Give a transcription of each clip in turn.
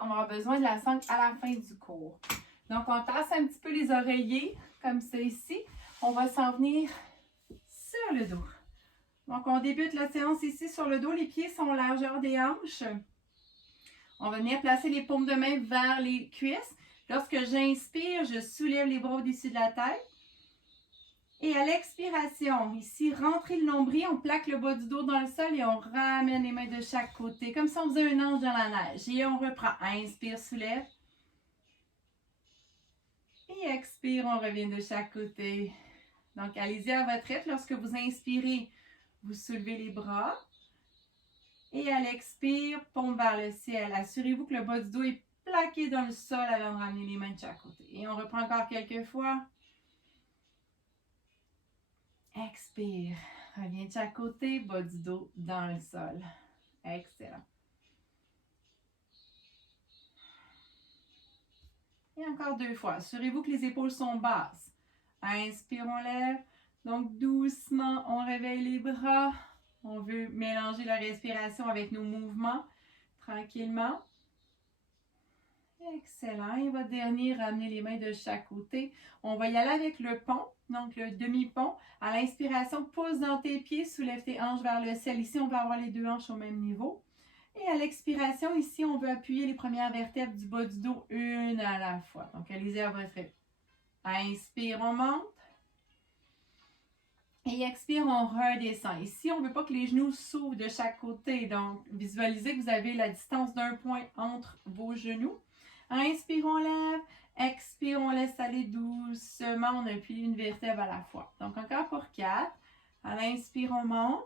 on va avoir besoin de la sangle à la fin du cours. Donc, on tasse un petit peu les oreillers, comme ça ici. On va s'en venir sur le dos. Donc, on débute la séance ici sur le dos. Les pieds sont largeur des hanches. On va venir placer les paumes de main vers les cuisses. Lorsque j'inspire, je soulève les bras au-dessus de la tête. Et à l'expiration, ici, rentrez le nombril, on plaque le bas du dos dans le sol et on ramène les mains de chaque côté, comme si on faisait un ange dans la neige. Et on reprend. Inspire, soulève. Et expire, on revient de chaque côté. Donc, allez-y à votre rythme. Lorsque vous inspirez, vous soulevez les bras. Et à l'expire, paume vers le ciel. Assurez-vous que le bas du dos est plaqué dans le sol avant de ramener les mains de chaque côté. Et on reprend encore quelques fois. Expire. Reviens de chaque côté, bas du dos dans le sol. Excellent. Et encore 2 fois. Assurez-vous que les épaules sont basses. Inspire, on lève. Donc, doucement, on réveille les bras. On veut mélanger la respiration avec nos mouvements. Tranquillement. Excellent. Et votre dernier, ramenez les mains de chaque côté. On va y aller avec le pont, donc le demi-pont. À l'inspiration, pousse dans tes pieds, soulève tes hanches vers le ciel. Ici, on va avoir les 2 hanches au même niveau. Et à l'expiration, ici, on veut appuyer les premières vertèbres du bas du dos une à la fois. Donc, allez-y à votre rythme. Inspire, on monte. Et expire, on redescend. Ici, on ne veut pas que les genoux s'ouvrent de chaque côté. Donc, visualisez que vous avez la distance d'un point entre vos genoux. Inspire, on lève. Expire, on laisse aller doucement. On appuie une vertèbre à la fois. Donc, encore pour 4. À l'inspire, on monte.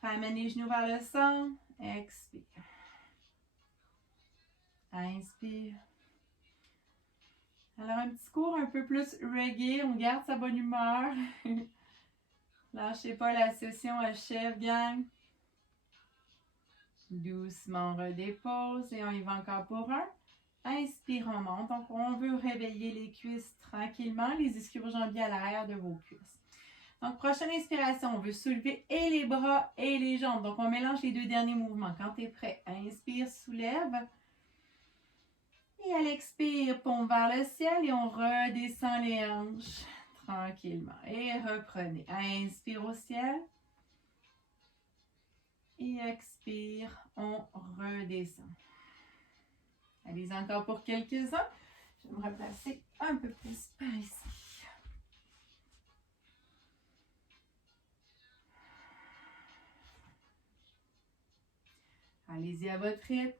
Ramène les genoux vers le centre. Expire. Inspire. Alors, un petit cours un peu plus reggae. On garde sa bonne humeur. Lâchez pas, la session achève, gang. Doucement, on redépose et on y va encore pour un. Inspire, on monte. Donc, on veut réveiller les cuisses tranquillement, les ischio-jambiers à l'arrière de vos cuisses. Donc, prochaine inspiration, on veut soulever et les bras et les jambes. Donc, on mélange les 2 derniers mouvements. Quand tu es prêt, inspire, soulève. Et à l'expire, pompe vers le ciel et on redescend les hanches tranquillement. Et reprenez. Inspire au ciel. Et expire, on redescend. Allez encore pour quelques-uns. Je vais me replacer un peu plus par ici. Allez-y à votre rythme.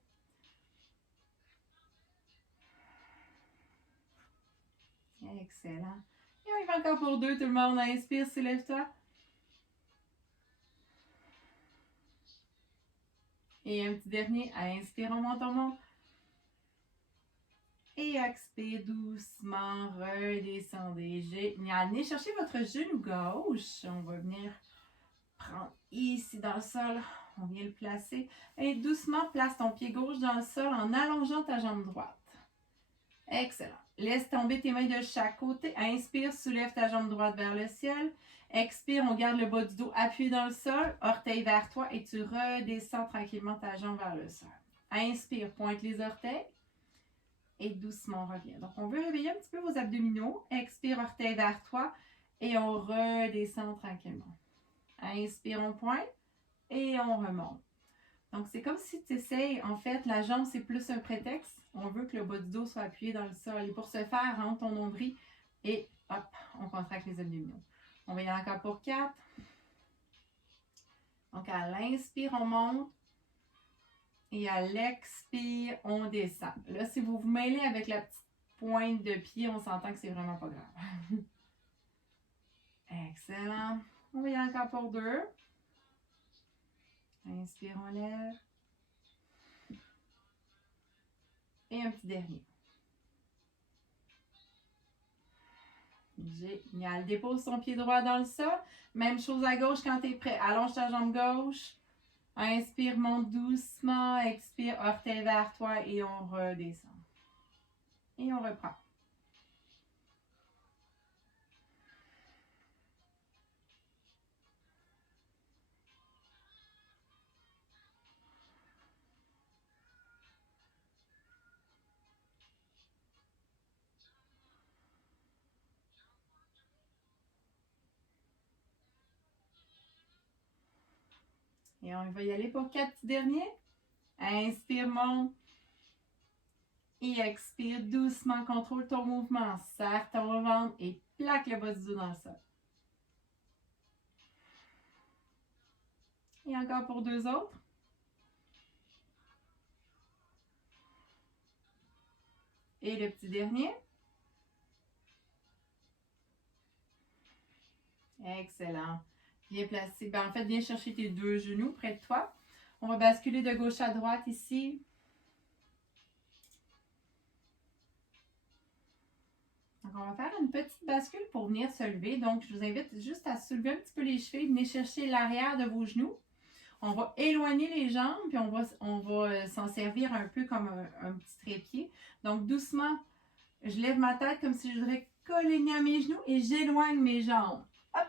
Excellent. Et on y va encore pour 2, tout le monde. Inspire, soulève-toi. Et un petit dernier. Inspire, on monte. Et expire doucement, redescendez. Génial. Venez chercher votre genou gauche. On va venir prendre ici dans le sol. On vient le placer. Et doucement, place ton pied gauche dans le sol en allongeant ta jambe droite. Excellent. Laisse tomber tes mains de chaque côté. Inspire, soulève ta jambe droite vers le ciel. Expire, on garde le bas du dos appuyé dans le sol. Orteil vers toi et tu redescends tranquillement ta jambe vers le sol. Inspire, pointe les orteils. Et doucement, on revient. Donc, on veut réveiller un petit peu vos abdominaux. Expire, orteil vers toi. Et on redescend tranquillement. Inspire, on pointe. Et on remonte. Donc, c'est comme si tu essayes, en fait, la jambe, c'est plus un prétexte. On veut que le bas du dos soit appuyé dans le sol. Et pour ce faire, rentre ton nombril et hop, on contracte les abdominaux. On va y aller encore pour 4. Donc, à l'inspire, on monte. Et à l'expire, on descend. Là, si vous vous mêlez avec la petite pointe de pied, on s'entend que c'est vraiment pas grave. Excellent. On va y aller encore pour 2. Inspire, on lève. Et un petit dernier. Génial. Dépose ton pied droit dans le sol. Même chose à gauche quand tu es prêt. Allonge ta jambe gauche. Inspire, monte doucement. Expire, orteil vers toi et on redescend. Et on reprend. Et on va y aller pour 4 petits derniers. Inspire, monte. Et expire doucement, contrôle ton mouvement. Serre ton ventre et plaque le bas du dos dans le sol. Et encore pour 2 autres. Et le petit dernier. Excellent. Bien placé. Ben, en fait, viens chercher tes 2 genoux près de toi. On va basculer de gauche à droite ici. Donc, on va faire une petite bascule pour venir se lever. Donc, je vous invite juste à soulever un petit peu les chevilles. Venez chercher l'arrière de vos genoux. On va éloigner les jambes, puis on va s'en servir un peu comme un petit trépied. Donc, doucement, je lève ma tête comme si je voudrais coller à mes genoux et j'éloigne mes jambes. Hop!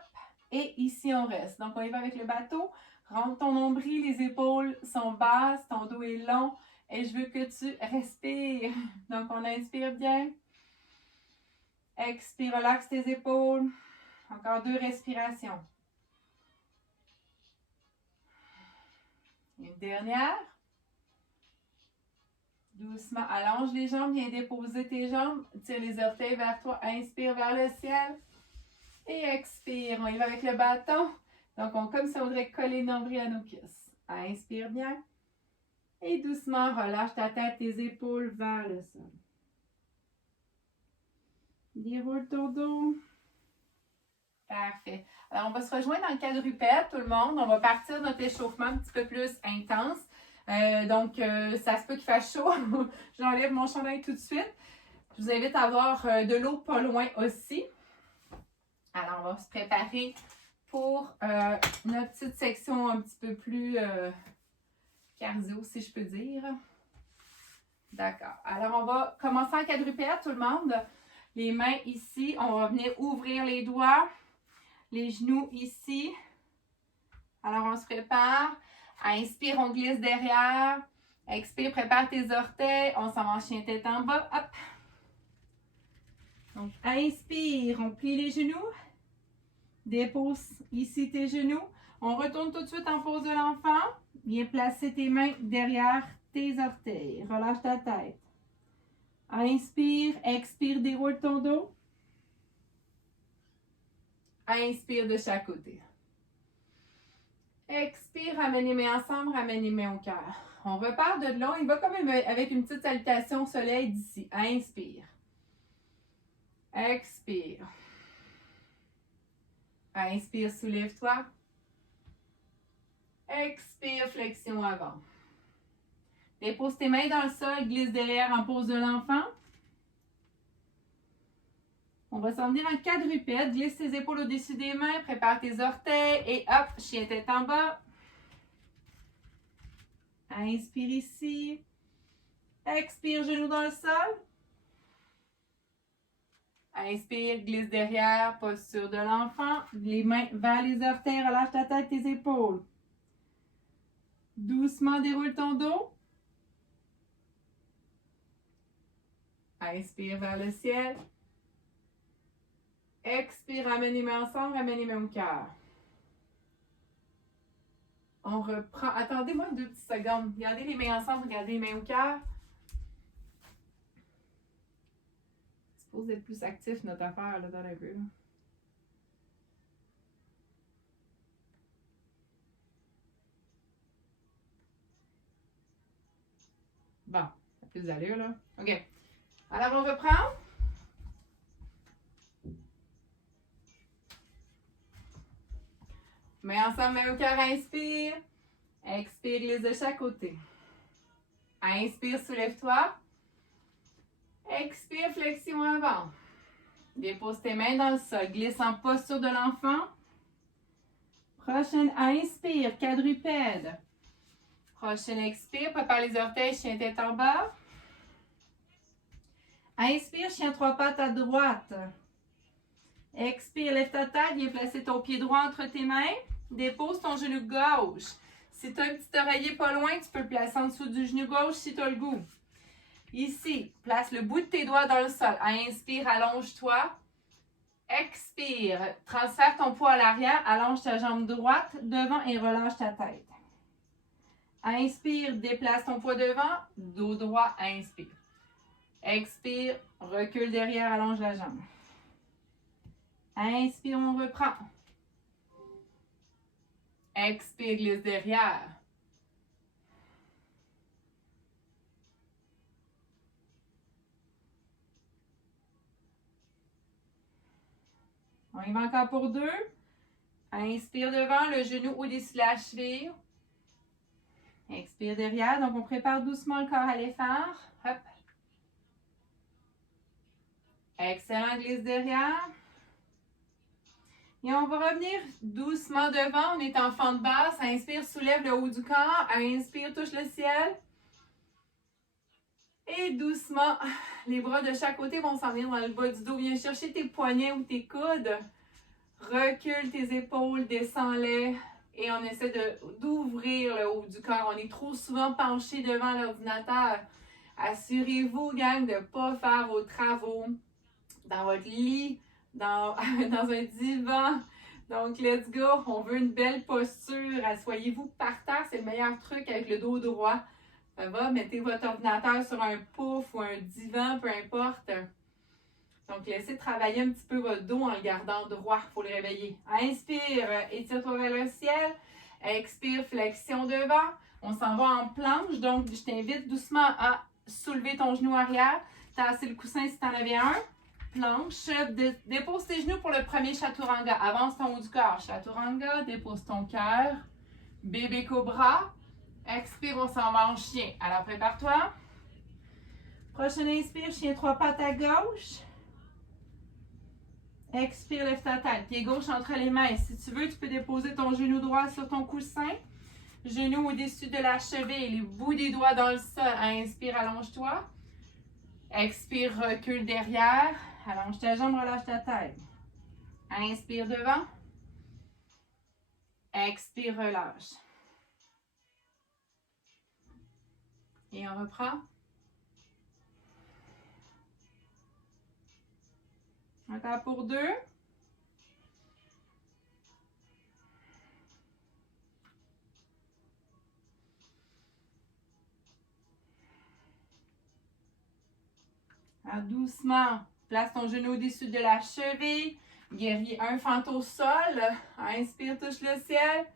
Et ici, on reste. Donc, on y va avec le bateau. Rentre ton nombril, les épaules sont basses, ton dos est long. Et je veux que tu respires. Donc, on inspire bien. Expire, relaxe tes épaules. Encore 2 respirations. Une dernière. Doucement, allonge les jambes, viens déposer tes jambes. Tire les orteils vers toi. Inspire vers le ciel. Et expire. On y va avec le bâton. Donc, comme ça, on voudrait coller le nombril à nos cuisses. Inspire bien. Et doucement, relâche ta tête, tes épaules vers le sol. Déroule ton dos. Parfait. Alors, on va se rejoindre dans le quadrupède, tout le monde. On va partir notre échauffement un petit peu plus intense. Donc, ça se peut qu'il fasse chaud. J'enlève mon chandail tout de suite. Je vous invite à avoir de l'eau pas loin aussi. Alors, on va se préparer pour notre petite section un petit peu plus cardio, si je peux dire. D'accord. Alors, on va commencer en quadrupède, tout le monde. Les mains ici. On va venir ouvrir les doigts. Les genoux ici. Alors, on se prépare. Inspire, on glisse derrière. Expire, prépare tes orteils. On s'en va en chien tête en bas. Hop. Donc, inspire, on plie les genoux. Dépose ici tes genoux. On retourne tout de suite en pose de l'enfant. Viens placer tes mains derrière tes orteils. Relâche ta tête. Inspire, expire, déroule ton dos. Inspire de chaque côté. Expire, ramène les mains ensemble, ramène les mains au cœur. On repart de là, il va comme avec une petite salutation au soleil d'ici. Inspire. Expire. Inspire, soulève-toi. Expire, flexion avant. Dépose tes mains dans le sol, glisse derrière en pose de l'enfant. On va s'en venir en quadrupède. Glisse tes épaules au-dessus des mains, prépare tes orteils et hop, chien tête en bas. Inspire ici. Expire, genoux dans le sol. Inspire, glisse derrière, posture de l'enfant. Les mains vers les orteils, relâche ta tête, tes épaules. Doucement, déroule ton dos. Inspire vers le ciel. Expire, ramène les mains ensemble, ramène les mains au cœur. On reprend. Attendez-moi 2 petites secondes. Regardez les mains ensemble, regardez les mains au cœur. C'est supposé être plus actif notre affaire là, dans un peu. Bon, ça a plus d'allure là. OK. Alors on reprend. Mains ensemble, mains au cœur, inspire. Expire, glisse de chaque côté. Inspire, soulève-toi. Expire, flexion avant. Dépose tes mains dans le sol. Glisse en posture de l'enfant. Prochaine inspire, quadrupède. Prochaine expire, prépare les orteils, chien tête en bas. Inspire, chien 3 pattes à droite. Expire, lève ta tête, viens placer ton pied droit entre tes mains. Dépose ton genou gauche. Si tu as un petit oreiller pas loin, tu peux le placer en dessous du genou gauche si tu as le goût. Ici, place le bout de tes doigts dans le sol. Inspire, allonge-toi. Expire, transfère ton poids à l'arrière, allonge ta jambe droite devant et relâche ta tête. Inspire, déplace ton poids devant, dos droit, inspire. Expire, recule derrière, allonge la jambe. Inspire, on reprend. Expire, glisse derrière. On y va encore pour 2. Inspire devant, le genou au-dessus de la cheville. Expire derrière, donc on prépare doucement le corps à l'effort. Hop. Excellent, glisse derrière. Et on va revenir doucement devant, on est en fente basse. Inspire, soulève le haut du corps. Inspire, touche le ciel. Et doucement, les bras de chaque côté vont s'en venir dans le bas du dos. Viens chercher tes poignets ou tes coudes. Recule tes épaules, descends-les. Et on essaie d'ouvrir le haut du corps. On est trop souvent penché devant l'ordinateur. Assurez-vous, gang, de ne pas faire vos travaux dans votre lit, dans un divan. Donc, let's go. On veut une belle posture. Assoyez-vous par terre. C'est le meilleur truc avec le dos droit. Ça va? Mettez votre ordinateur sur un pouf ou un divan, peu importe. Donc, laissez travailler un petit peu votre dos en le gardant droit. Il faut le réveiller. Inspire, étire-toi vers le ciel. Expire, flexion devant. On s'en va en planche. Donc, je t'invite doucement à soulever ton genou arrière. Tasser le coussin si tu en avais un. Planche. Dépose tes genoux pour le premier chaturanga. Avance ton haut du corps. Chaturanga, dépose ton cœur. Bébé cobra. Expire, on s'en va en chien. Alors, prépare-toi. Prochaine inspire, chien 3 pattes à gauche. Expire, lève ta tête. Pied gauche entre les mains. Si tu veux, tu peux déposer ton genou droit sur ton coussin. Genou au-dessus de la cheville. Les bouts des doigts dans le sol. Inspire, allonge-toi. Expire, recule derrière. Allonge ta jambe, relâche ta tête. Inspire devant. Expire, relâche. Et on reprend. Encore pour 2. Alors, doucement, place ton genou au-dessus de la cheville. Guerrier 1, fente au sol. Inspire, touche le ciel.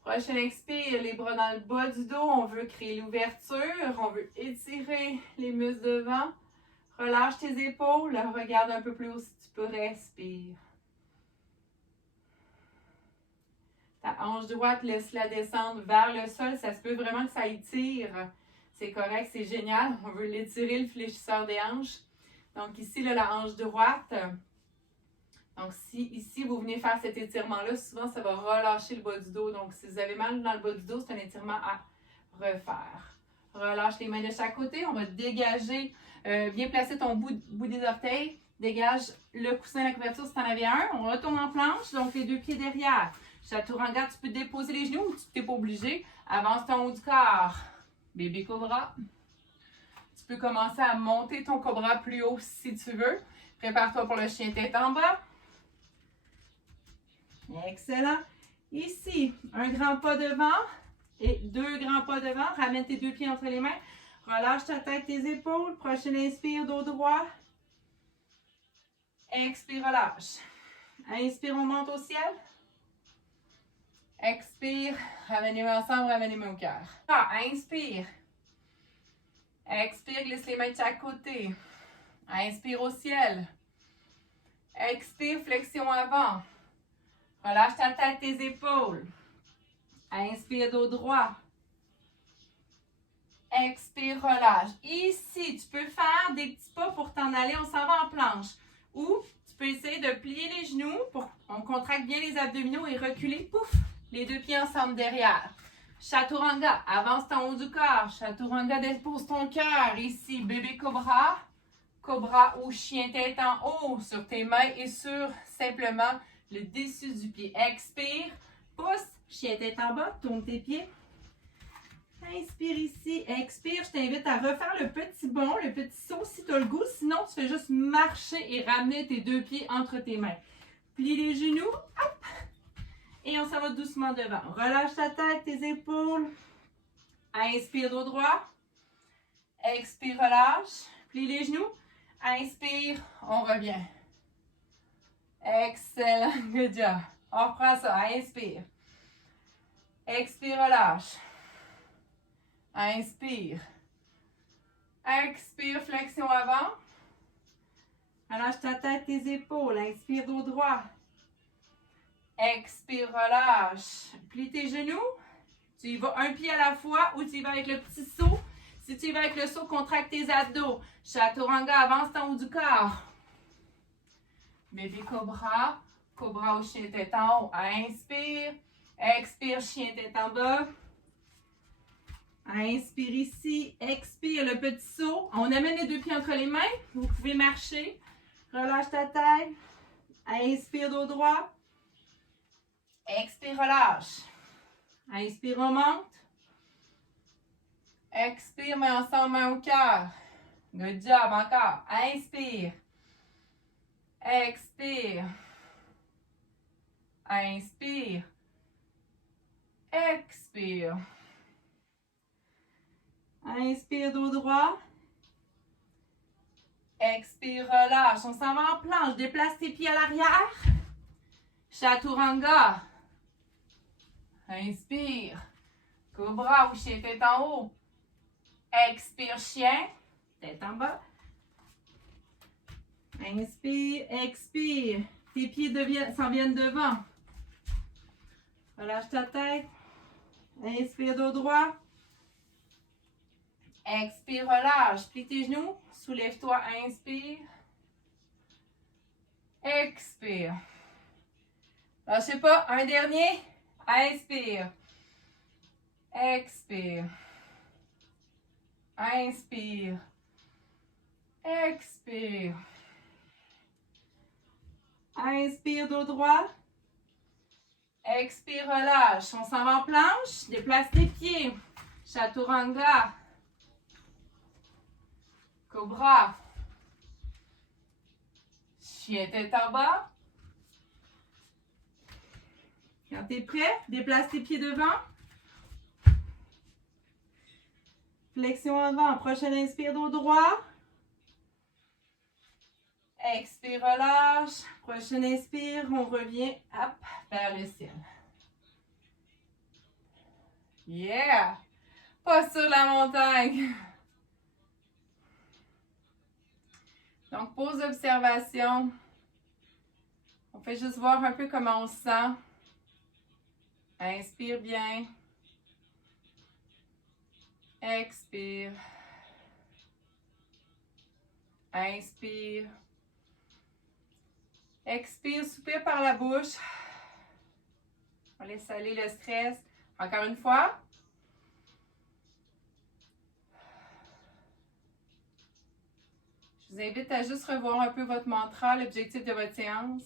Prochaine expire, les bras dans le bas du dos. On veut créer l'ouverture. On veut étirer les muscles devant. Relâche tes épaules. Regarde un peu plus haut si tu peux. Respire. Ta hanche droite, laisse-la descendre vers le sol. Ça se peut vraiment que ça étire. C'est correct, c'est génial. On veut l'étirer, le fléchisseur des hanches. Donc ici, là, la hanche droite. Donc si ici, vous venez faire cet étirement-là, souvent, ça va relâcher le bas du dos. Donc si vous avez mal dans le bas du dos, c'est un étirement à refaire. Relâche les mains de chaque côté. On va dégager, bien placer ton bout des orteils. Dégage le coussin, la couverture si tu en avais un. On retourne en planche, donc les deux pieds derrière. Chaturanga, tu peux déposer les genoux ou tu n'es pas obligé. Avance ton haut du corps. Bébé cobra. Tu peux commencer à monter ton cobra plus haut si tu veux. Prépare-toi pour le chien tête en bas. Excellent. Ici, un grand pas devant et 2 grands pas devant. Ramène tes 2 pieds entre les mains. Relâche ta tête, tes épaules. Prochaine inspire, dos droit. Expire, relâche. Inspire, on monte au ciel. Expire, ramenez-moi ensemble, ramenez-moi au cœur. Inspire. Expire, glisse les mains de chaque côté. Inspire au ciel. Expire, flexion avant. Relâche ta tête, tes épaules. Inspire, dos droit. Expire, relâche. Ici, tu peux faire des petits pas pour t'en aller. On s'en va en planche. Ou tu peux essayer de plier les genoux pour qu'on contracte bien les abdominaux et reculer. Pouf! Les 2 pieds ensemble derrière. Chaturanga, avance ton haut du corps. Chaturanga, dépose ton cœur. Ici, bébé cobra. Cobra ou chien tête en haut sur tes mains et sur simplement le dessus du pied. Expire, pousse, chien tête en bas, tourne tes pieds. Inspire ici, expire. Je t'invite à refaire le petit bond, le petit saut si tu as le goût. Sinon, tu fais juste marcher et ramener tes 2 pieds entre tes mains. Plie les genoux, hop, et on s'en va doucement devant. Relâche ta tête, tes épaules. Inspire, dos droit. Expire, relâche. Plie les genoux. Inspire, on revient. Excellent, good job. On reprend ça, inspire. Expire, relâche. Inspire. Expire, flexion avant. Relâche ta tête, tes épaules. Inspire, dos droit. Expire, relâche. Plie tes genoux. Tu y vas un pied à la fois ou tu y vas avec le petit saut. Si tu y vas avec le saut, contracte tes abdos. Chaturanga, avance en haut du corps. Bébé cobra. Cobra au chien tête en haut. Inspire. Expire, chien tête en bas. Inspire ici. Expire, le petit saut. On amène les deux pieds entre les mains. Vous pouvez marcher. Relâche ta tête. Inspire, dos droit. Expire, relâche. Inspire, on monte. Expire, mets ensemble, main au cœur. Good job, encore. Inspire. Expire. Inspire. Expire. Inspire, dos droit. Expire, relâche. On s'en va en planche. Déplace tes pieds à l'arrière. Chaturanga. Inspire. Cobra ou chien tête en haut. Expire, chien. Tête en bas. Inspire, expire. Tes pieds s'en viennent devant. Relâche ta tête. Inspire, dos droit. Expire, relâche. Plie tes genoux. Soulève-toi, inspire. Expire. Lâchez pas. Un dernier. Inspire. Expire. Inspire. Expire. Inspire, dos droit. Expire, relâche. On s'en va en planche. Déplace tes pieds. Chaturanga. Cobra. Chien tête en bas. Quand tu es prêt, déplace tes pieds devant. Flexion avant. Prochaine inspire, dos droit. Expire, relâche. Prochaine inspire, on revient hop, vers le ciel. Yeah! Pas sur la montagne. Donc, pause d'observation. On fait juste voir un peu comment on se sent. Inspire bien. Expire. Inspire. Expire, soupire par la bouche. On laisse aller le stress. Encore une fois. Je vous invite à juste revoir un peu votre mantra, l'objectif de votre séance.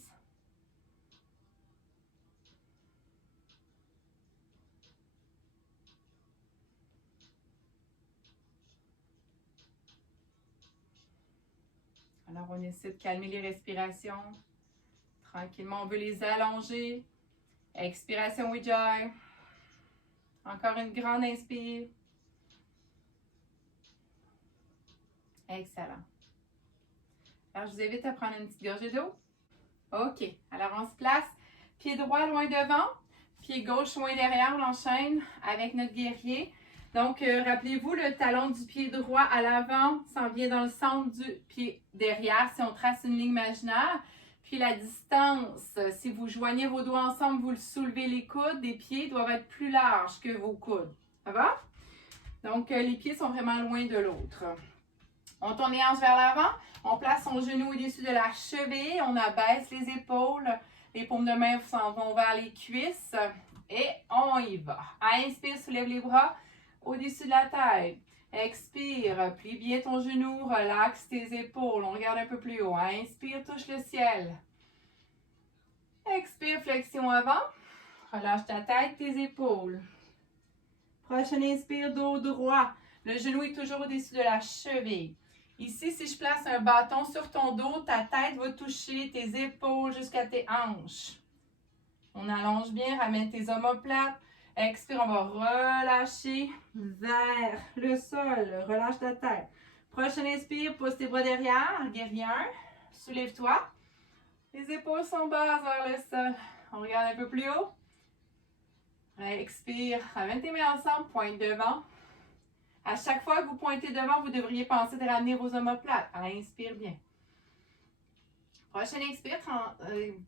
Alors, on essaie de calmer les respirations. Tranquillement, on veut les allonger. Expiration, Ujjayi. Encore une grande inspire. Excellent. Alors, je vous invite à prendre une petite gorgée d'eau. OK. Alors, on se place. Pied droit loin devant. Pied gauche loin derrière. On enchaîne avec notre guerrier. Donc, rappelez-vous, le talon du pied droit à l'avant s'en vient dans le centre du pied derrière si on trace une ligne imaginaire. Puis la distance, si vous joignez vos doigts ensemble, vous le soulevez les coudes, les pieds doivent être plus larges que vos coudes. Ça va? Donc, les pieds sont vraiment loin de l'autre. On tourne les hanches vers l'avant. On place son genou au-dessus de la cheville. On abaisse les épaules. Les paumes de main s'en vont vers les cuisses. Et on y va. Inspire, soulève les bras au-dessus de la tête. Expire, plie bien ton genou, relaxe tes épaules. On regarde un peu plus haut. Inspire, touche le ciel. Expire, flexion avant. Relâche ta tête, tes épaules. Prochaine inspire, dos droit. Le genou est toujours au-dessus de la cheville. Ici, si je place un bâton sur ton dos, ta tête va toucher tes épaules jusqu'à tes hanches. On allonge bien, ramène tes omoplates. Expire, on va relâcher vers le sol. Relâche ta tête. Prochaine inspire, pousse tes bras derrière. Guerrier 1. Soulève-toi. Les épaules sont basses vers le sol. On regarde un peu plus haut. Expire. Ramène tes mains ensemble. Pointe devant. À chaque fois que vous pointez devant, vous devriez penser de ramener vos omoplates. Inspire bien. Prochaine expire,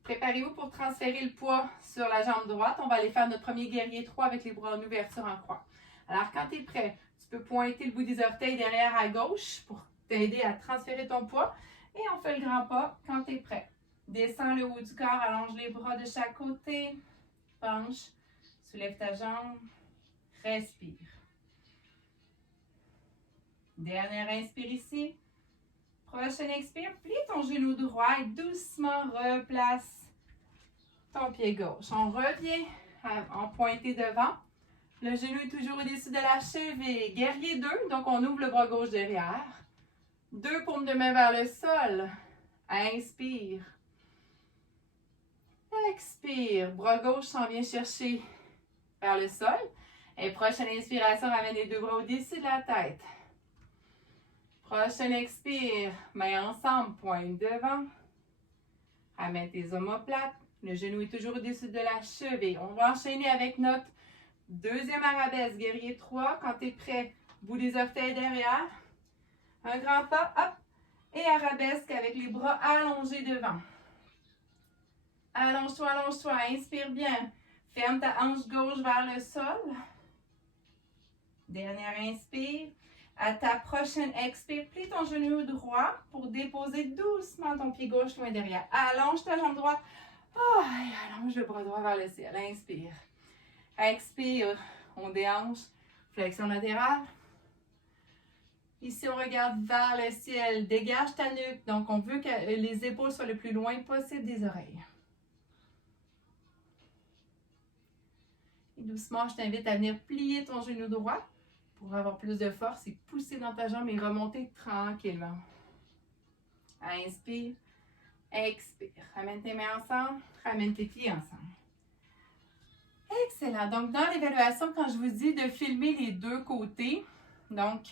préparez-vous pour transférer le poids sur la jambe droite. On va aller faire notre premier guerrier 3 avec les bras en ouverture en croix. Alors, quand tu es prêt, tu peux pointer le bout des orteils derrière à gauche pour t'aider à transférer ton poids. Et on fait le grand pas quand tu es prêt. Descends le haut du corps, allonge les bras de chaque côté. Penche, soulève ta jambe, respire. Dernière inspire ici. Prochaine expire, plie ton genou droit et doucement replace ton pied gauche. On revient en pointé devant. Le genou est toujours au-dessus de la cheville. Guerrier 2, donc on ouvre le bras gauche derrière. 2 paumes de main vers le sol. Inspire. Expire. Bras gauche s'en vient chercher vers le sol. Et prochaine inspiration, ramène les 2 bras au-dessus de la tête. Prochaine expire, mains ensemble, pointe devant. Ramène tes omoplates. Le genou est toujours au-dessus de la cheville. On va enchaîner avec notre deuxième arabesque, guerrier 3. Quand tu es prêt, bout des orteils derrière. Un grand pas, hop. Et arabesque avec les bras allongés devant. Allonge-toi, allonge-toi. Inspire bien. Ferme ta hanche gauche vers le sol. Dernière inspire. À ta prochaine expire, plie ton genou droit pour déposer doucement ton pied gauche loin derrière. Allonge ta jambe droite. Oh, allonge le bras droit vers le ciel. Inspire. Expire. On déhanche. Flexion latérale. Ici, on regarde vers le ciel. Dégage ta nuque. Donc, on veut que les épaules soient le plus loin possible des oreilles. Et doucement, je t'invite à venir plier ton genou droit pour avoir plus de force et pousser dans ta jambe et remonter tranquillement. Inspire, expire. Ramène tes mains ensemble, ramène tes pieds ensemble. Excellent. Donc, dans l'évaluation, quand je vous dis de filmer les 2 côtés, donc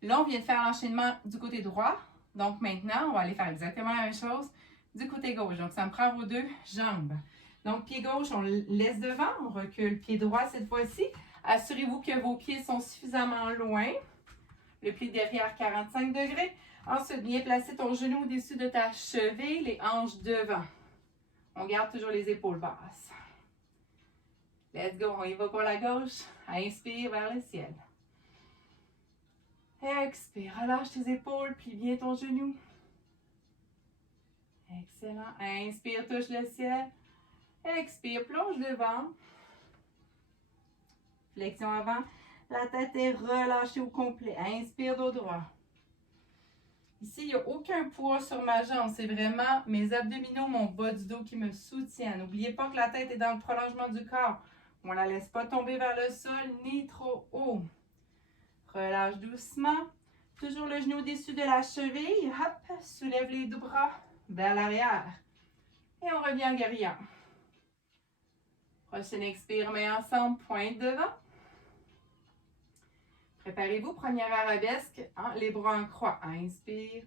là, on vient de faire l'enchaînement du côté droit. Donc, maintenant, on va aller faire exactement la même chose du côté gauche. Donc, ça me prend vos 2 jambes. Donc, pied gauche, on laisse devant, on recule. Pied droit cette fois-ci. Assurez-vous que vos pieds sont suffisamment loin. Le pli derrière 45 degrés. Ensuite, bien placer ton genou au-dessus de ta cheville, les hanches devant. On garde toujours les épaules basses. Let's go, on y va pour la gauche. Inspire vers le ciel. Expire, relâche tes épaules, plie bien ton genou. Excellent. Inspire, touche le ciel. Expire, plonge devant. Flexion avant. La tête est relâchée au complet. Inspire dos droit. Ici, il n'y a aucun poids sur ma jambe. C'est vraiment mes abdominaux, mon bas du dos qui me soutiennent. N'oubliez pas que la tête est dans le prolongement du corps. On ne la laisse pas tomber vers le sol ni trop haut. Relâche doucement. Toujours le genou au-dessus de la cheville. Hop, soulève les 2 bras vers l'arrière. Et on revient en guerrier. Prochaine expire, mains ensemble, pointe devant. Préparez-vous, première arabesque, hein, les bras en croix. Inspire.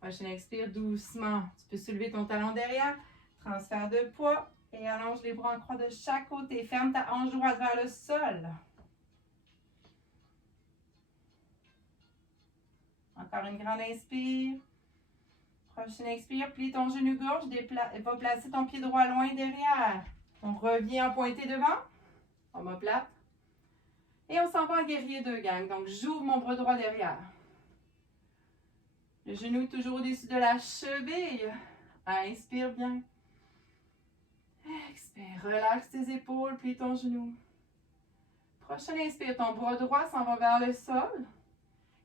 Prochaine expire, doucement. Tu peux soulever ton talon derrière. Transfert de poids et allonge les bras en croix de chaque côté. Ferme ta hanche droite vers le sol. Encore une grande inspire. Prochaine expire, plie ton genou gauche, va placer ton pied droit loin derrière. On revient en pointé devant. Omoplate. Et on s'en va en guerrier 2, gang. Donc, j'ouvre mon bras droit derrière. Le genou est toujours au-dessus de la cheville. Inspire bien. Expire, relaxe tes épaules, plie ton genou. Prochaine inspire, ton bras droit s'en va vers le sol.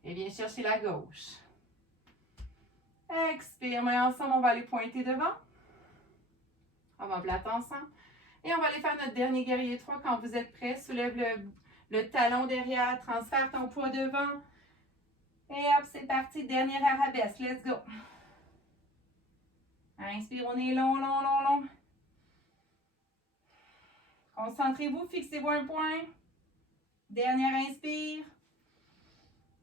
Et viens chercher la gauche. Expire, mains ensemble, on va aller pointer devant. On va plater ensemble. Et on va aller faire notre dernier guerrier 3. Quand vous êtes prêts, soulève le talon derrière, transfère ton poids devant. Et hop, c'est parti. Dernière arabesque. Let's go. Inspire, on est long, long, long, long. Concentrez-vous, fixez-vous un point. Dernière inspire.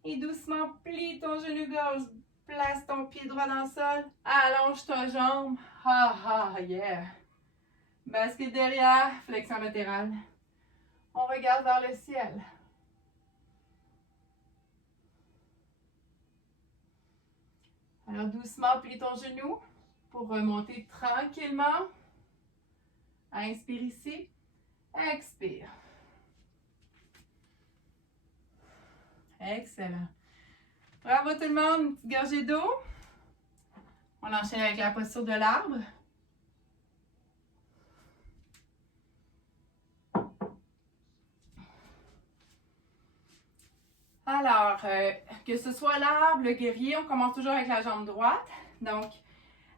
Et doucement, plie ton genou gauche. Place ton pied droit dans le sol. Allonge ta jambe. Ah, yeah. Bascule derrière, flexion latérale. On regarde vers le ciel. Alors doucement, plie ton genou pour remonter tranquillement. Inspire ici. Expire. Excellent. Bravo tout le monde. Une petite gorgée d'eau. On enchaîne avec la posture de l'arbre. Alors, que ce soit l'arbre, le guerrier, on commence toujours avec la jambe droite. Donc,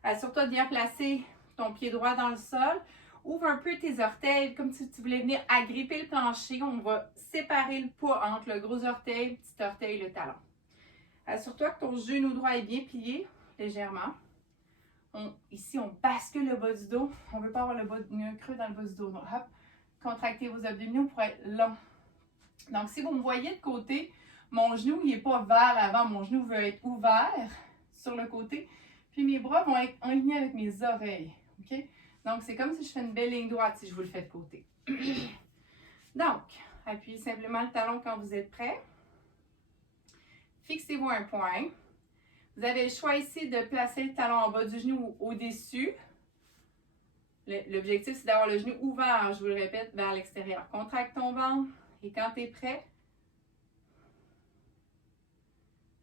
assure-toi de bien placer ton pied droit dans le sol. Ouvre un peu tes orteils, comme si tu voulais venir agripper le plancher. On va séparer le poids entre le gros orteil, petit orteil et le talon. Assure-toi que ton genou droit est bien plié, légèrement. Ici, on bascule le bas du dos. On ne veut pas avoir un creux dans le bas du dos. Donc, hop, contractez vos abdominaux pour être long. Donc, si vous me voyez de côté, mon genou n'est pas vers l'avant. Mon genou veut être ouvert sur le côté. Puis mes bras vont être en ligne avec mes oreilles. OK? Donc, c'est comme si je fais une belle ligne droite si je vous le fais de côté. Donc, appuyez simplement le talon quand vous êtes prêt. Fixez-vous un point. Vous avez le choix ici de placer le talon en bas du genou ou au-dessus. L'objectif, c'est d'avoir le genou ouvert, je vous le répète, vers l'extérieur. Contracte ton ventre et quand tu es prêt,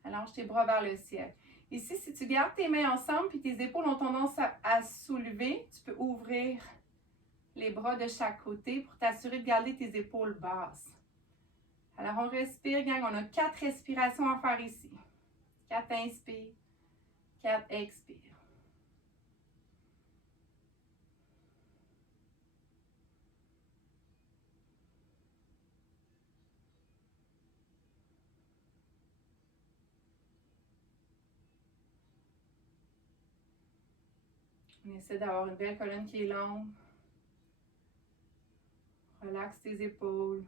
allonge tes bras vers le ciel. Ici, si tu gardes tes mains ensemble puis tes épaules ont tendance à soulever, tu peux ouvrir les bras de chaque côté pour t'assurer de garder tes épaules basses. Alors, on respire, gang. On a 4 respirations à faire ici. 4 inspire, 4 expire. On essaie d'avoir une belle colonne qui est longue. Relaxe tes épaules.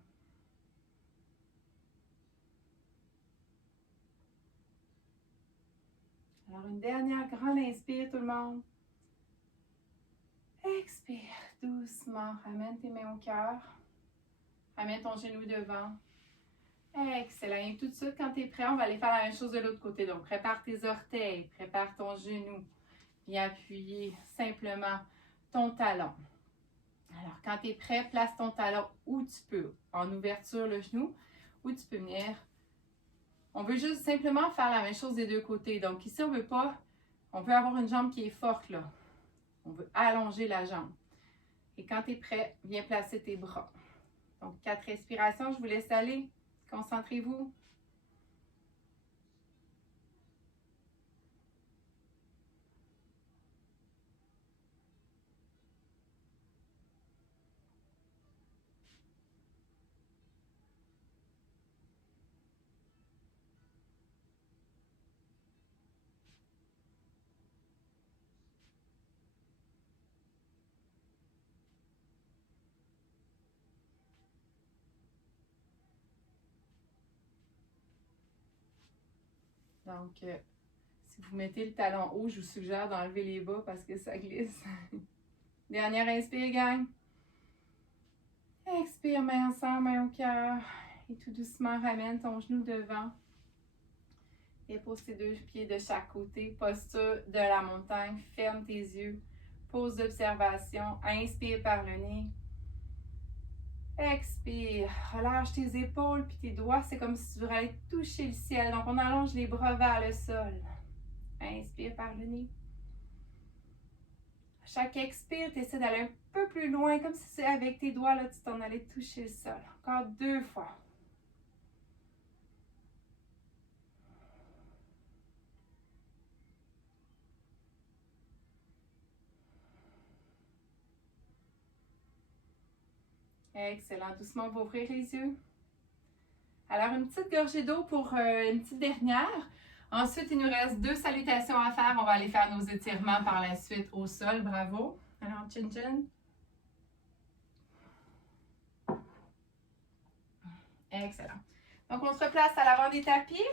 Alors, une dernière grande inspire, tout le monde. Expire doucement. Ramène tes mains au cœur. Ramène ton genou devant. Excellent. Et tout de suite, quand tu es prêt, on va aller faire la même chose de l'autre côté. Donc, prépare tes orteils. Prépare ton genou. Viens appuyer simplement ton talon. Alors, quand tu es prêt, place ton talon où tu peux. En ouverture, le genou. Ou tu peux venir. On veut juste simplement faire la même chose des deux côtés. Donc, ici, on veut avoir une jambe qui est forte, là. On veut allonger la jambe. Et quand tu es prêt, viens placer tes bras. Donc, 4 respirations, je vous laisse aller. Concentrez-vous. Donc, si vous mettez le talon haut, je vous suggère d'enlever les bas parce que ça glisse. Dernière inspire, gang. Expire, main ensemble, main au cœur. Et tout doucement, ramène ton genou devant. Dépose tes 2 pieds de chaque côté. Posture de la montagne. Ferme tes yeux. Pause d'observation. Inspire par le nez. Expire. Relâche tes épaules puis tes doigts. C'est comme si tu voulais aller toucher le ciel. Donc, on allonge les bras vers le sol. Inspire par le nez. À chaque expire, tu essaies d'aller un peu plus loin, comme si c'est avec tes doigts, là, tu t'en allais toucher le sol. Encore 2 fois. Excellent. Doucement, on va ouvrir les yeux. Alors, une petite gorgée d'eau pour une petite dernière. Ensuite, il nous reste 2 salutations à faire. On va aller faire nos étirements par la suite au sol. Bravo. Alors, chin chin. Excellent. Donc, on se replace à l'avant des tapis.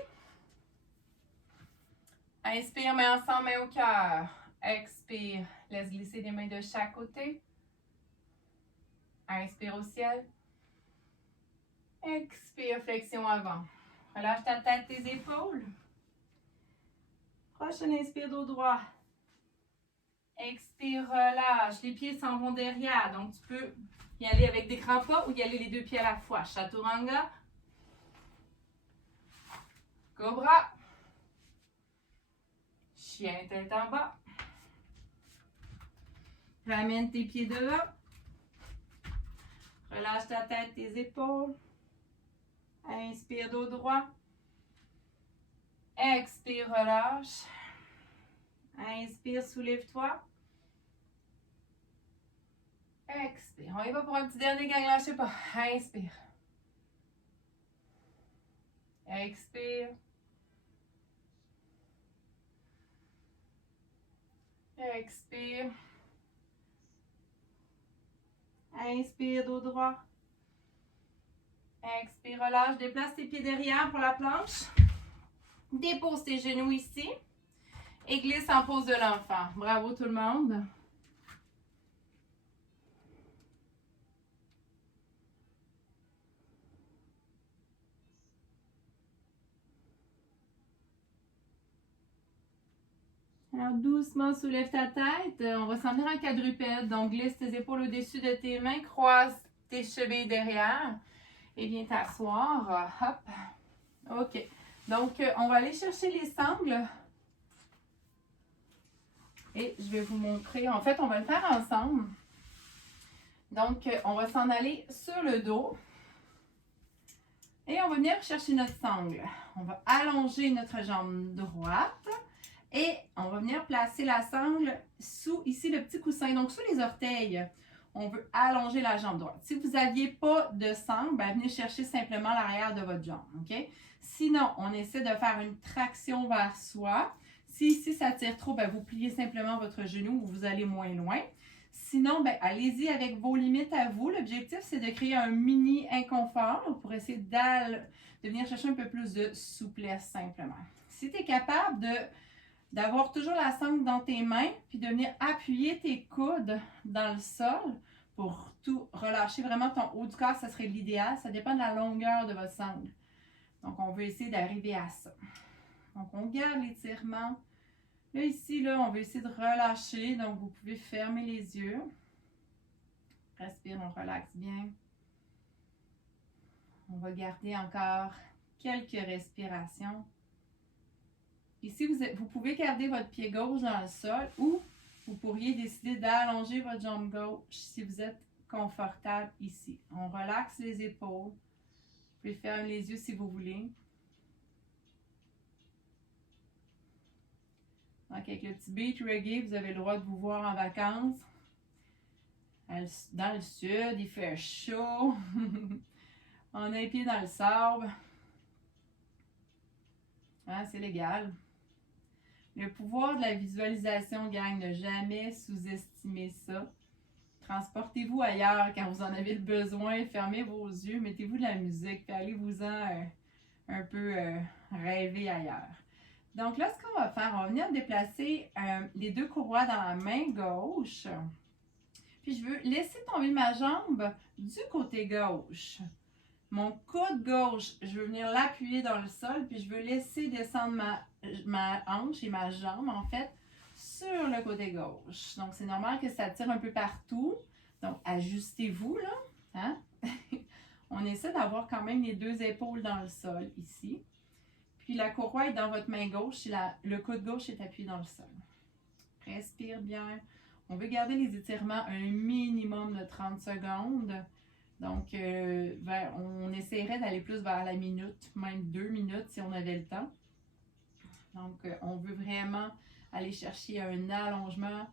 Inspire, main ensemble, main au cœur. Expire, laisse glisser les mains de chaque côté. Inspire au ciel. Expire, flexion avant. Relâche ta tête, tes épaules. Prochaine inspire, dos droit. Expire, relâche. Les pieds s'en vont derrière. Donc, tu peux y aller avec des grands pas ou y aller les deux pieds à la fois. Chaturanga. Cobra. Chien tête en bas. Ramène tes pieds devant. Relâche ta tête, tes épaules. Inspire, dos droit. Expire, relâche. Inspire, soulève-toi. Expire. On y va pour un petit dernier gang, lâchez pas. Inspire. Expire. Expire. Inspire, dos droit. Expire, relâche. Déplace tes pieds derrière pour la planche. Dépose tes genoux ici. Et glisse en pose de l'enfant. Bravo tout le monde. Alors, doucement, soulève ta tête. On va s'en venir en quadrupède. Donc, glisse tes épaules au-dessus de tes mains. Croise tes chevilles derrière. Et viens t'asseoir. Hop. OK. Donc, on va aller chercher les sangles. Et je vais vous montrer. En fait, on va le faire ensemble. Donc, on va s'en aller sur le dos. Et on va venir chercher notre sangle. On va allonger notre jambe droite. Et on va venir placer la sangle sous, ici, le petit coussin, donc sous les orteils. On veut allonger la jambe droite. Si vous n'aviez pas de sangle, ben, venez chercher simplement l'arrière de votre jambe. OK? Sinon, on essaie de faire une traction vers soi. Si ici, ça tire trop, ben, vous pliez simplement votre genou ou vous allez moins loin. Sinon, ben, allez-y avec vos limites à vous. L'objectif, c'est de créer un mini inconfort là, pour essayer de venir chercher un peu plus de souplesse simplement. Si tu es capable d'avoir toujours la sangle dans tes mains, puis de venir appuyer tes coudes dans le sol pour tout relâcher vraiment ton haut du corps, ça serait l'idéal. Ça dépend de la longueur de votre sangle. Donc, on veut essayer d'arriver à ça. Donc, on garde l'étirement. Là, ici, là, on veut essayer de relâcher. Donc, vous pouvez fermer les yeux. Respire, on relaxe bien. On va garder encore quelques respirations. Ici, vous pouvez garder votre pied gauche dans le sol ou vous pourriez décider d'allonger votre jambe gauche si vous êtes confortable ici. On relaxe les épaules. Vous pouvez fermer les yeux si vous voulez. Donc, avec le petit beat reggae, vous avez le droit de vous voir en vacances. Dans le sud, il fait chaud. On a les pieds dans le sable. Hein, c'est légal. Le pouvoir de la visualisation, gang, ne jamais sous-estimer ça. Transportez-vous ailleurs quand vous en avez le besoin. Fermez vos yeux, mettez-vous de la musique, puis allez-vous-en un peu rêver ailleurs. Donc là, ce qu'on va faire, on va venir déplacer les deux courroies dans la main gauche. Puis je veux laisser tomber ma jambe du côté gauche. Mon coude gauche, je veux venir l'appuyer dans le sol, puis je veux laisser descendre ma hanche et ma jambe, en fait, sur le côté gauche. Donc, c'est normal que ça tire un peu partout. Donc, ajustez-vous, là. Hein? On essaie d'avoir quand même les deux épaules dans le sol, ici. Puis, la courroie est dans votre main gauche, et le coude gauche est appuyé dans le sol. Respire bien. On veut garder les étirements un minimum de 30 secondes. Donc, on essaierait d'aller plus vers la minute, même 2 minutes si on avait le temps. Donc, on veut vraiment aller chercher un allongement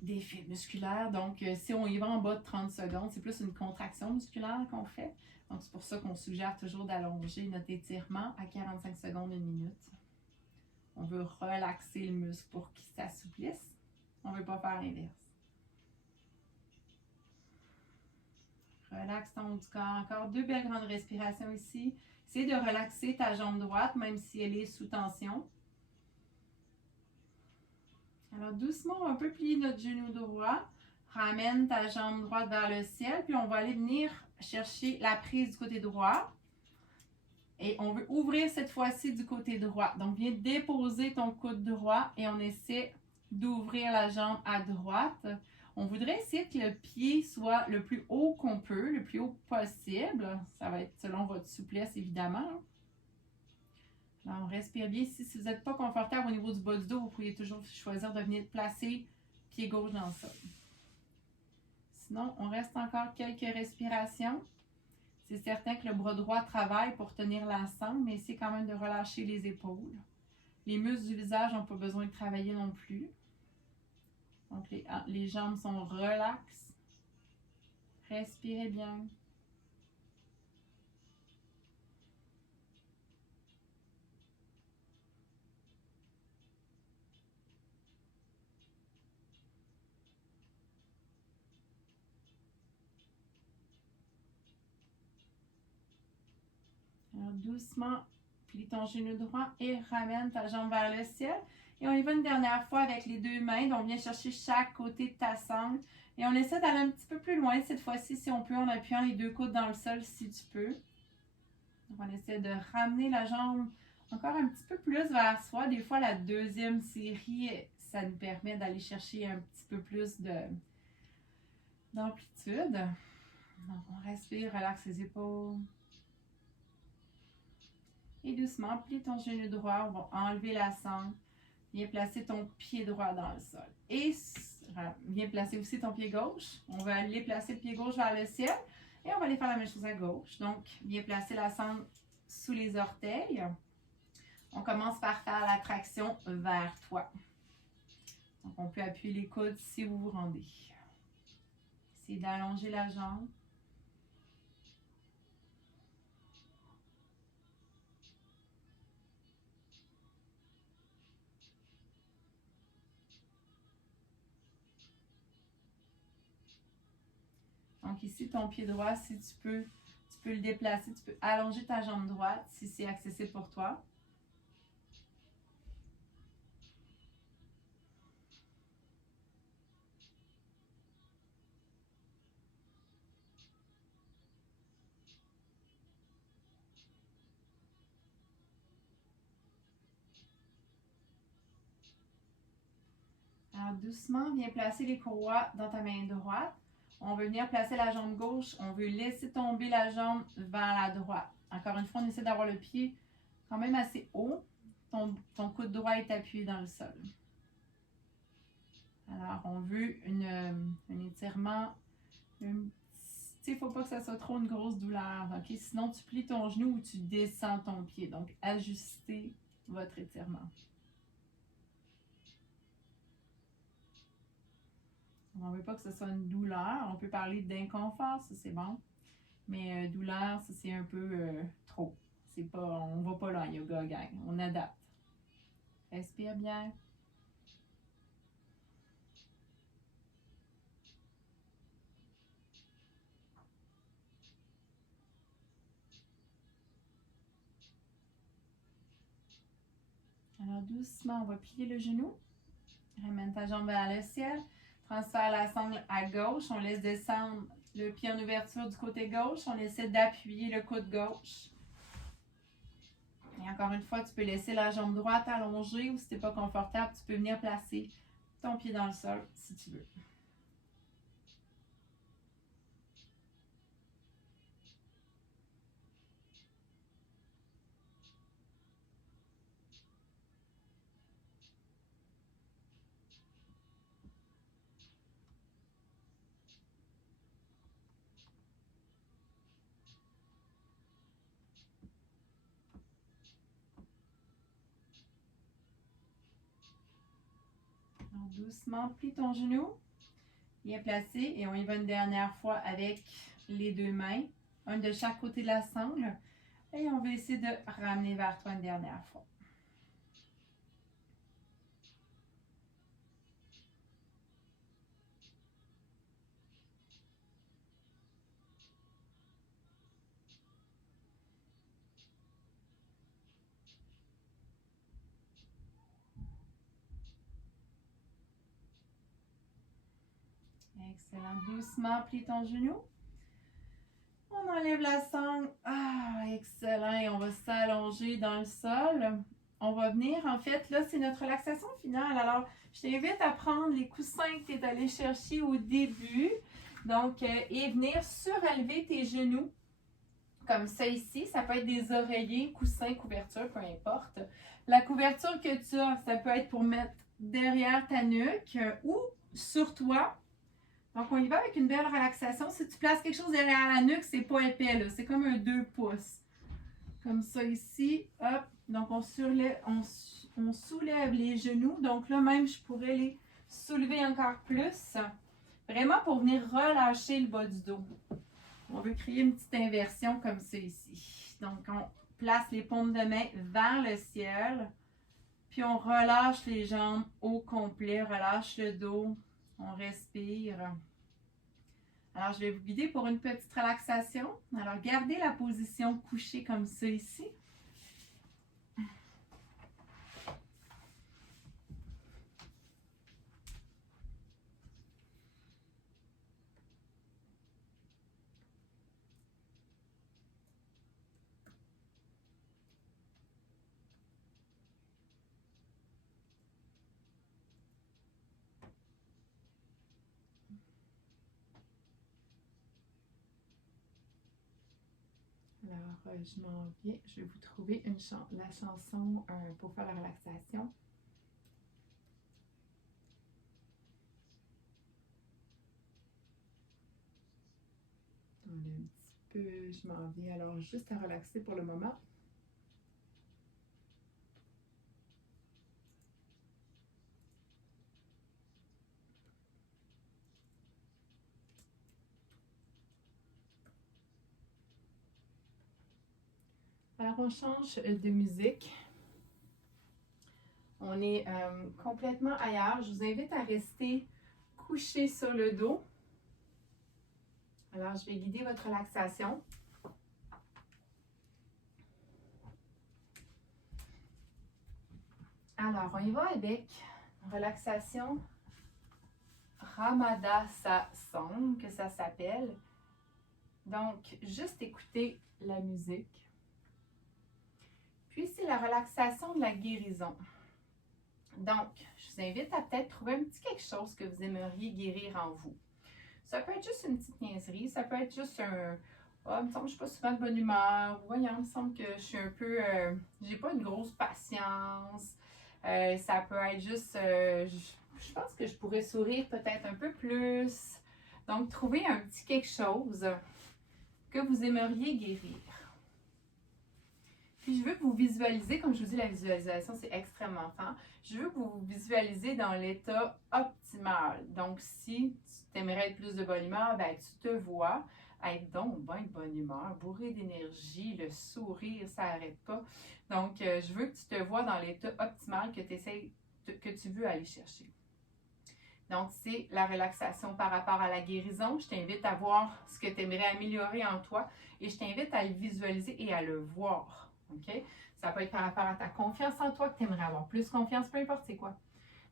des fibres musculaires. Donc, si on y va en bas de 30 secondes, c'est plus une contraction musculaire qu'on fait. Donc, c'est pour ça qu'on suggère toujours d'allonger notre étirement à 45 secondes, 1 minute. On veut relaxer le muscle pour qu'il s'assouplisse. On ne veut pas faire l'inverse. Relaxe ton haut du corps. Encore 2 belles grandes respirations ici. Essaye de relaxer ta jambe droite, même si elle est sous tension. Alors, doucement, on va un peu plier notre genou droit. Ramène ta jambe droite vers le ciel. Puis, on va aller venir chercher la prise du côté droit. Et on veut ouvrir cette fois-ci du côté droit. Donc, viens déposer ton coude droit et on essaie d'ouvrir la jambe à droite. On voudrait essayer que le pied soit le plus haut qu'on peut, le plus haut possible. Ça va être selon votre souplesse, évidemment. Alors, on respire bien. Si vous n'êtes pas confortable au niveau du bas du dos, vous pourriez toujours choisir de venir placer pied gauche dans le sol. Sinon, on reste encore quelques respirations. C'est certain que le bras droit travaille pour tenir l'ensemble, mais c'est quand même de relâcher les épaules. Les muscles du visage n'ont pas besoin de travailler non plus. Donc, les jambes sont relaxes. Respirez bien. Alors, doucement, plie ton genou droit et ramène ta jambe vers le ciel. Et on y va une dernière fois avec les 2 mains. Donc, viens chercher chaque côté de ta sangle. Et on essaie d'aller un petit peu plus loin cette fois-ci, si on peut, en appuyant les 2 coudes dans le sol, si tu peux. Donc, on essaie de ramener la jambe encore un petit peu plus vers soi. Des fois, la deuxième série, ça nous permet d'aller chercher un petit peu plus d'amplitude. Donc, on respire, relaxe les épaules. Et doucement, plie ton genou droit. On va enlever la sangle. Viens placer ton pied droit dans le sol. Et viens placer aussi ton pied gauche. On va aller placer le pied gauche vers le ciel. Et on va aller faire la même chose à gauche. Donc, viens placer la sangle sous les orteils. On commence par faire la traction vers toi. Donc, on peut appuyer les coudes si vous vous rendez. Essayez d'allonger la jambe. Donc ici, ton pied droit, si tu peux le déplacer, tu peux allonger ta jambe droite si c'est accessible pour toi. Alors doucement, viens placer les courroies dans ta main droite. On veut venir placer la jambe gauche. On veut laisser tomber la jambe vers la droite. Encore une fois, on essaie d'avoir le pied quand même assez haut. Ton coude droit est appuyé dans le sol. Alors, on veut un étirement. Il ne faut pas que ça soit trop une grosse douleur. Okay? Sinon, tu plies ton genou ou tu descends ton pied. Donc, ajustez votre étirement. On ne veut pas que ce soit une douleur. On peut parler d'inconfort, ça c'est bon. Mais douleur, ça c'est un peu trop. C'est pas, on va pas là en yoga, gang. On adapte. Respire bien. Alors doucement, on va plier le genou. Ramène ta jambe vers le ciel. Transfère la sangle à gauche. On laisse descendre le pied en ouverture du côté gauche. On essaie d'appuyer le coude gauche. Et encore une fois, tu peux laisser la jambe droite allongée ou si tu n'es pas confortable, tu peux venir placer ton pied dans le sol si tu veux. Alors, doucement, plie ton genou. Bien placé. Et on y va une dernière fois avec les 2 mains. Un de chaque côté de la sangle. Et on va essayer de ramener vers toi une dernière fois. Excellent. Doucement, plie ton genou. On enlève la sangle. Ah, excellent. Et on va s'allonger dans le sol. On va venir, en fait, là, c'est notre relaxation finale. Alors, je t'invite à prendre les coussins que tu es allé chercher au début. Donc, et venir surélever tes genoux. Comme ça ici. Ça peut être des oreillers, coussins, couverture, peu importe. La couverture que tu as, ça peut être pour mettre derrière ta nuque ou sur toi. Donc, on y va avec une belle relaxation. Si tu places quelque chose derrière la nuque, c'est pas épais, là. C'est comme un 2 pouces. Comme ça ici. Hop. Donc, on soulève les genoux. Donc là, même, je pourrais les soulever encore plus. Vraiment pour venir relâcher le bas du dos. On veut créer une petite inversion comme ça ici. Donc, on place les paumes de main vers le ciel. Puis, on relâche les jambes au complet. Relâche le dos. On respire. Alors, je vais vous guider pour une petite relaxation. Alors, gardez la position couchée comme ça ici. Alors, je m'en viens. Je vais vous trouver la chanson pour faire la relaxation. On a un petit peu, je m'en viens. Alors, juste à relaxer pour le moment. Alors, on change de musique. On est complètement ailleurs. Je vous invite à rester couché sur le dos. Alors, je vais guider votre relaxation. Alors, on y va avec relaxation Ramadasasana, que ça s'appelle. Donc, juste écouter la musique. Puis, c'est la relaxation de la guérison. Donc, je vous invite à peut-être trouver un petit quelque chose que vous aimeriez guérir en vous. Ça peut être juste une petite niaiserie, ça peut être juste un... Oh, il me semble que je ne suis pas souvent de bonne humeur. Voyons, il me semble que je suis un peu... j'ai pas une grosse patience. Ça peut être juste... je pense que je pourrais sourire peut-être un peu plus. Donc, trouvez un petit quelque chose que vous aimeriez guérir. Puis, je veux que vous visualisez, comme je vous dis, la visualisation, c'est extrêmement fort. Je veux que vous vous visualisez dans l'état optimal. Donc, si tu aimerais être plus de bonne humeur, ben, tu te vois être donc bien de bonne humeur, bourré d'énergie, le sourire, ça n'arrête pas. Donc, je veux que tu te vois dans l'état optimal que tu veux aller chercher. Donc, c'est la relaxation par rapport à la guérison. Je t'invite à voir ce que tu aimerais améliorer en toi et je t'invite à le visualiser et à le voir. OK? Ça peut être par rapport à ta confiance en toi, que tu aimerais avoir plus confiance, peu importe c'est quoi.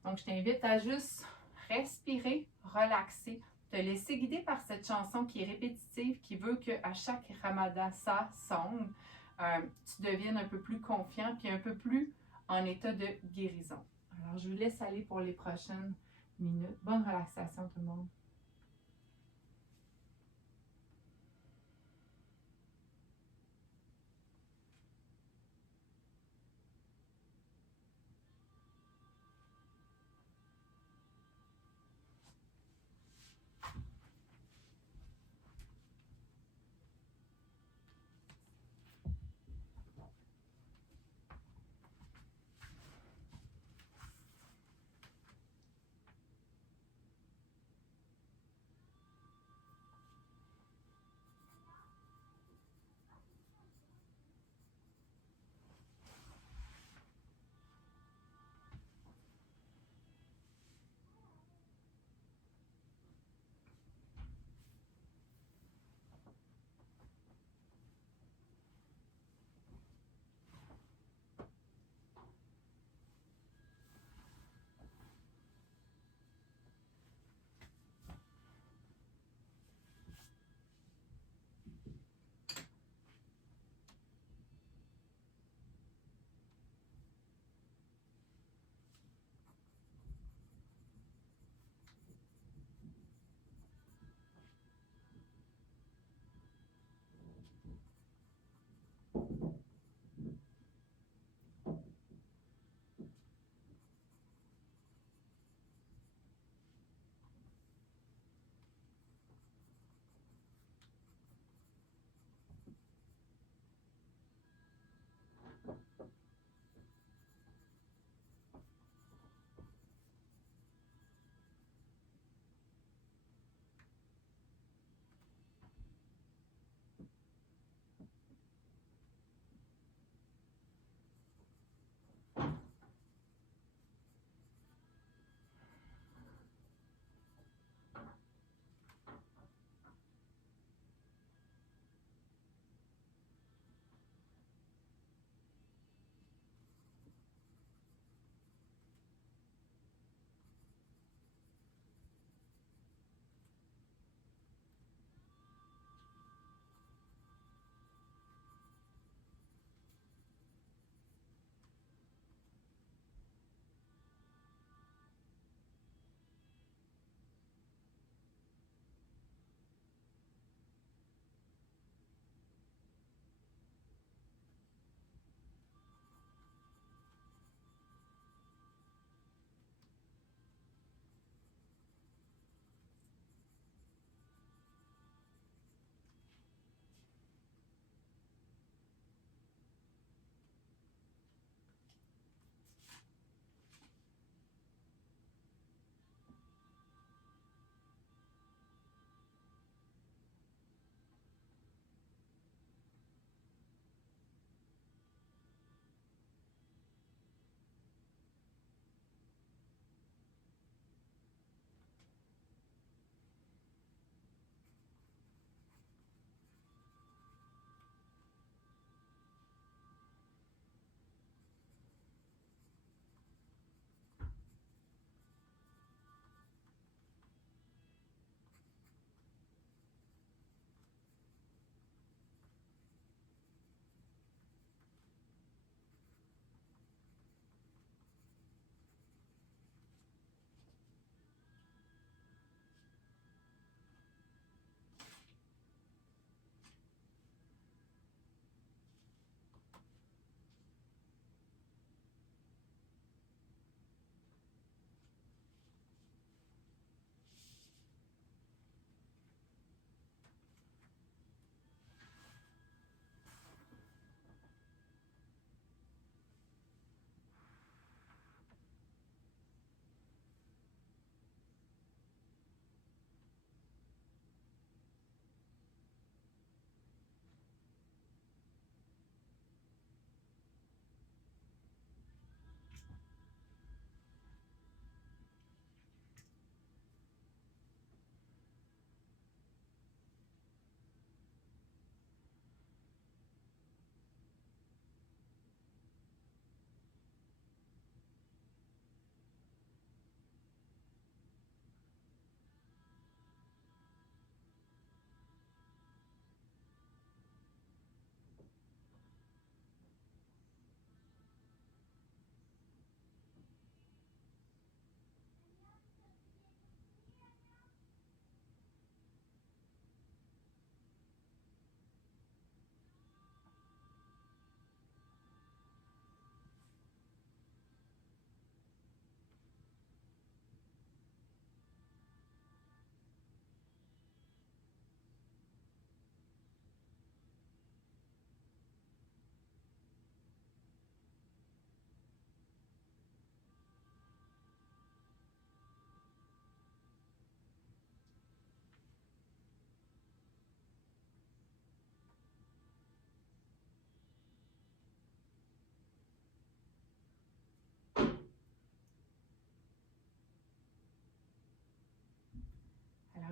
Donc, je t'invite à juste respirer, relaxer, te laisser guider par cette chanson qui est répétitive, qui veut qu'à chaque Ramadasa song, tu deviennes un peu plus confiant puis un peu plus en état de guérison. Alors, je vous laisse aller pour les prochaines minutes. Bonne relaxation tout le monde.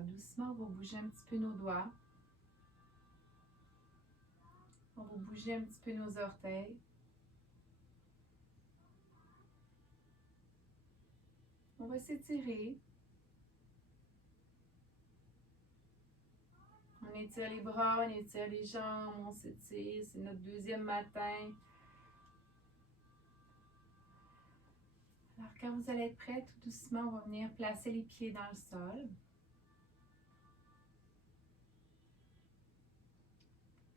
doucement, on va bouger un petit peu nos doigts. On va bouger un petit peu nos orteils. On va s'étirer. On étire les bras, on étire les jambes, on s'étire. C'est notre deuxième matin. Alors, quand vous allez être prêts, tout doucement, on va venir placer les pieds dans le sol.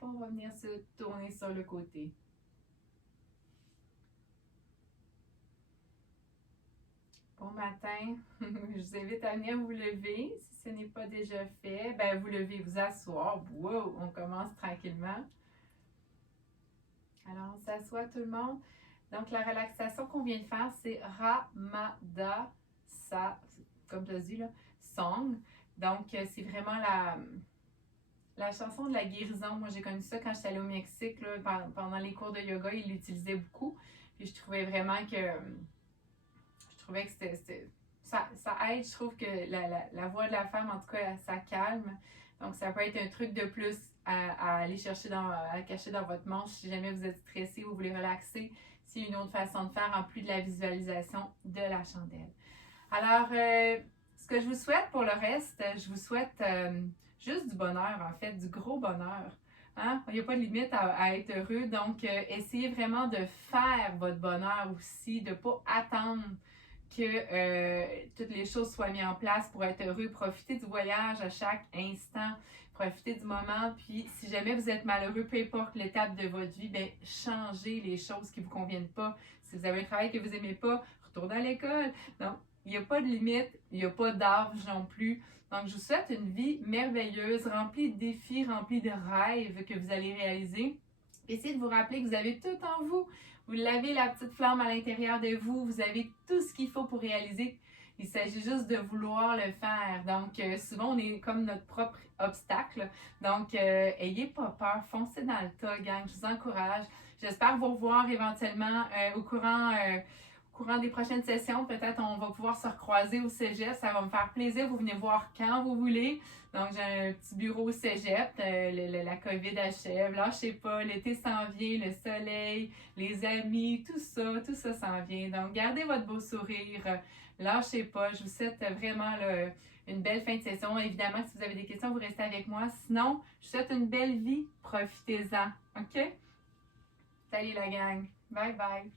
On va venir se tourner sur le côté. Bon matin. Je vous invite à venir vous lever. Si ce n'est pas déjà fait, ben vous levez, vous asseoir. Wow, on commence tranquillement. Alors, on s'assoit tout le monde. Donc, la relaxation qu'on vient de faire, c'est Ramada comme tu as dit, là, Song. Donc, c'est vraiment la chanson de la guérison. Moi, j'ai connu ça quand j'étais allée au Mexique. Là, pendant les cours de yoga, ils l'utilisaient beaucoup. Puis, je trouvais vraiment que... ça aide. Je trouve que la voix de la femme, en tout cas, ça calme. Donc, ça peut être un truc de plus à aller chercher à cacher dans votre manche si jamais vous êtes stressé ou vous voulez relaxer. C'est une autre façon de faire en plus de la visualisation de la chandelle. Alors, ce que je vous souhaite pour le reste, je vous souhaite juste du bonheur, en fait, du gros bonheur. Hein? Il n'y a pas de limite à être heureux. Donc, essayez vraiment de faire votre bonheur aussi, de ne pas attendre que toutes les choses soient mises en place pour être heureux. Profitez du voyage à chaque instant. Profitez du moment. Puis, si jamais vous êtes malheureux, peu importe l'étape de votre vie, bien, changez les choses qui ne vous conviennent pas. Si vous avez un travail que vous n'aimez pas, retournez à l'école. Donc, il n'y a pas de limite. Il n'y a pas d'âge non plus. Donc, je vous souhaite une vie merveilleuse, remplie de défis, remplie de rêves que vous allez réaliser. Essayez de vous rappeler que vous avez tout en vous. Vous l'avez, la petite flamme à l'intérieur de vous. Vous avez tout ce qu'il faut pour réaliser. Il s'agit juste de vouloir le faire. Donc, souvent, on est comme notre propre obstacle. Donc, ayez pas peur. Foncez dans le tas, gang. Je vous encourage. J'espère vous revoir éventuellement au courant des prochaines sessions. Peut-être on va pouvoir se recroiser au cégep. Ça va me faire plaisir. Vous venez voir quand vous voulez. Donc, j'ai un petit bureau au cégep. La COVID achève. Lâchez pas. L'été s'en vient. Le soleil, les amis, tout ça s'en vient. Donc, gardez votre beau sourire. Lâchez pas. Je vous souhaite vraiment là, une belle fin de session. Évidemment, si vous avez des questions, vous restez avec moi. Sinon, je vous souhaite une belle vie. Profitez-en. OK? Salut la gang. Bye bye.